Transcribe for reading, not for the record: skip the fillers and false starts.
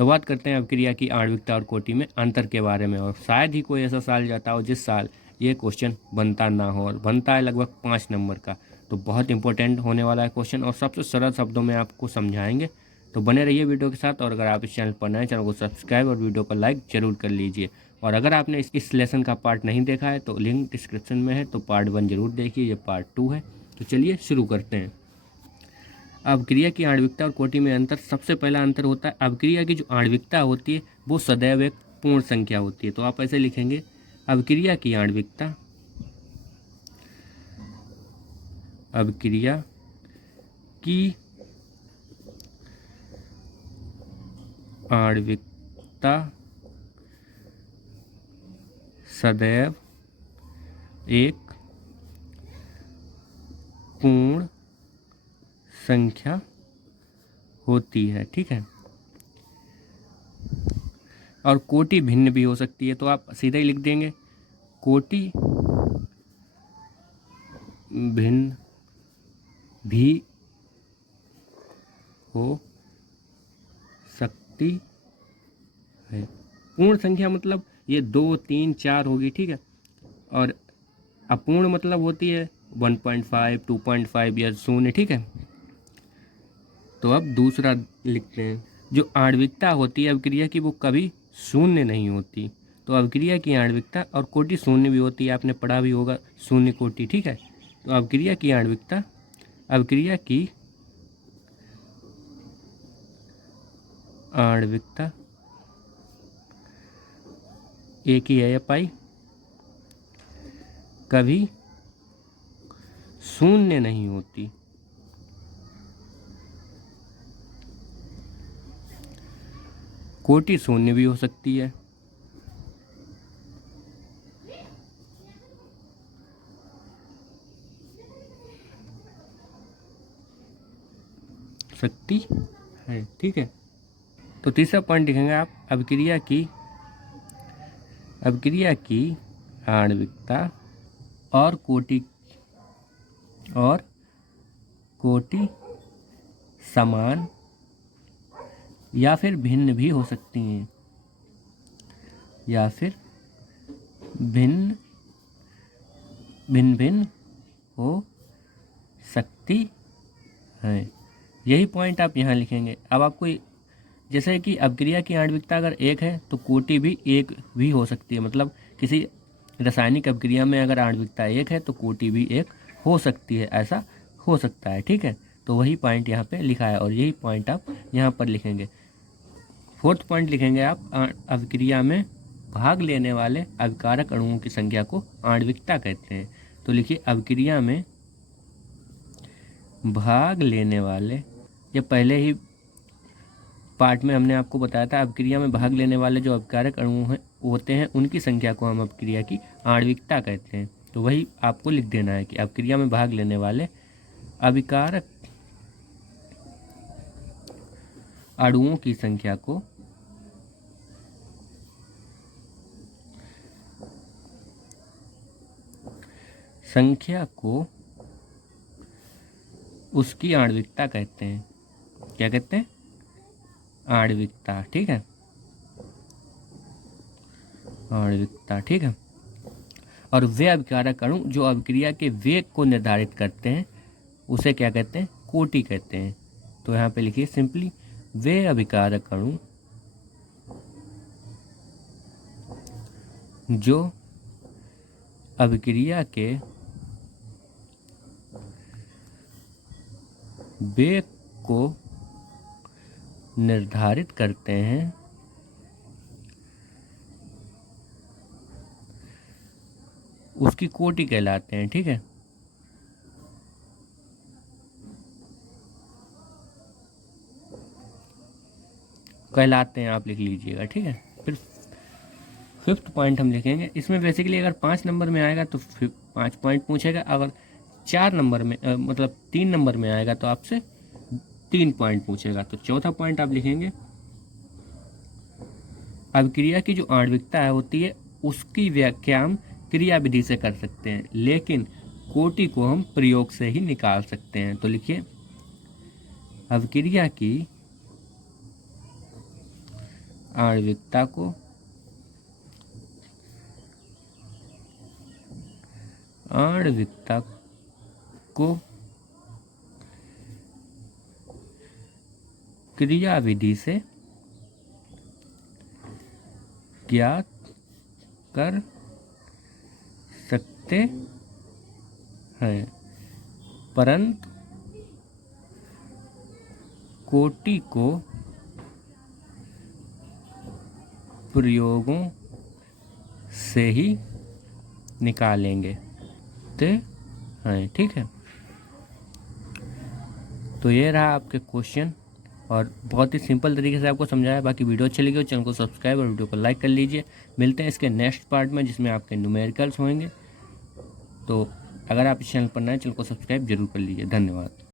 तो बात करते हैं अभिक्रिया की आणविकता और कोटि में अंतर के बारे में। और शायद ही कोई ऐसा साल जाता हो जिस साल ये क्वेश्चन बनता ना हो, और बनता है लगभग 5 नंबर का। तो बहुत इंपॉर्टेंट होने वाला है क्वेश्चन, और सबसे सरल शब्दों में आपको समझाएंगे। तो बने रहिए वीडियो के साथ। और अगर आप इस चैनल पर नए, चैनल को सब्सक्राइब और वीडियो को लाइक जरूर कर लीजिए। और अगर आपने इस लेसन का पार्ट नहीं देखा है तो लिंक डिस्क्रिप्शन में है, तो पार्ट 1 जरूर देखिए, ये पार्ट 2 है। तो चलिए शुरू करते हैं। अभिक्रिया की आणविकता और कोटि में अंतर। सबसे पहला अंतर होता है अभिक्रिया की जो आणविकता होती है वो सदैव एक पूर्ण संख्या होती है। तो आप ऐसे लिखेंगे, अभिक्रिया की आणविकता, अभिक्रिया की आणविकता सदैव एक पूर्ण संख्या होती है। ठीक है। और कोटि भिन्न भी हो सकती है। तो आप सीधे ही लिख देंगे, कोटि भिन्न भी हो सकती है। पूर्ण संख्या मतलब ये 2, 3, 4 होगी। ठीक है। और अपूर्ण मतलब होती है 1.5, 2.5 या 0। ठीक है। तो अब दूसरा लिखते हैं, जो आणविकता होती है अभिक्रिया की वो कभी शून्य नहीं होती। तो अभिक्रिया की आणविकता और कोटि शून्य भी होती है, आपने पढ़ा भी होगा शून्य कोटि। ठीक है। तो अभिक्रिया की आणविकता, अभिक्रिया की आणविकता एक ही है पाई, कभी शून्य नहीं होती। कोटि शून्य भी हो सकती है। सकती है। ठीक है। तो तीसरा पॉइंट लिखेंगे आप, अभिक्रिया की आणविकता और कोटि समान या फिर भिन्न भी हो सकती हैं, या फिर भिन्न हो सकती है। यही पॉइंट आप यहाँ लिखेंगे। अब आपको जैसे कि अभिक्रिया की आणविकता अगर एक है तो कोटि भी एक भी हो सकती है। मतलब किसी रासायनिक अभिक्रिया में अगर आणविकता एक है तो कोटि भी एक हो सकती है, ऐसा हो सकता है। ठीक है। तो वही पॉइंट यहाँ पे लिखा है, और यही पॉइंट आप यहाँ पर लिखेंगे। फोर्थ पॉइंट लिखेंगे आप, अभिक्रिया में भाग लेने वाले अभिकारक अणुओं की संख्या को आणविकता कहते हैं। तो लिखिए, अभिक्रिया में भाग लेने वाले, ये पहले ही पार्ट में हमने आपको बताया था, अभिक्रिया में भाग लेने वाले जो अभिकारक अणु होते हैं उनकी संख्या को हम अभिक्रिया की आणविकता कहते हैं। तो वही आपको लिख देना है कि अभिक्रिया में भाग लेने वाले अभिकारक अणुओं की संख्या को उसकी आणविकता कहते हैं। क्या कहते हैं? आणविकता। ठीक है। आणविकता। ठीक है। और वे अभिकारक अणु जो अभिक्रिया के वेग को निर्धारित करते हैं उसे क्या कहते हैं? कोटि कहते हैं। तो यहाँ पे लिखिए सिंपली, वे अभिकारक अणु जो अभिक्रिया के वेग को निर्धारित करते हैं उसकी कोटि कहलाते हैं। ठीक है। कहलाते हैं आप लिख लीजिएगा। ठीक है। फिर फिफ्थ पॉइंट हम लिखेंगे। इसमें बेसिकली अगर 5 नंबर में आएगा तो 5 पॉइंट पूछेगा, अगर 4 नंबर में मतलब 3 नंबर में आएगा तो आपसे 3 पॉइंट पूछेगा। तो चौथा पॉइंट आप लिखेंगे, अभिक्रिया की जो आणविकता होती है उसकी व्याख्या हम क्रिया विधि से कर सकते हैं, लेकिन कोटि को हम प्रयोग से ही निकाल सकते हैं। तो लिखिए, अभिक्रिया की आणविकता को क्रियाविधि से ज्ञात कर सकते हैं, परंतु कोटि को प्रयोगों से ही निकालेंगे हैं। ठीक है, तो ये रहा आपके क्वेश्चन और बहुत ही सिंपल तरीके से आपको समझाया। बाकी वीडियो अच्छी लगी हो चैनल को सब्सक्राइब और वीडियो को लाइक कर लीजिए। मिलते हैं इसके नेक्स्ट पार्ट में जिसमें आपके न्यूमेरिकल्स होंगे। तो अगर आप इस चैनल पर नए चैनल को सब्सक्राइब जरूर कर लीजिए। धन्यवाद।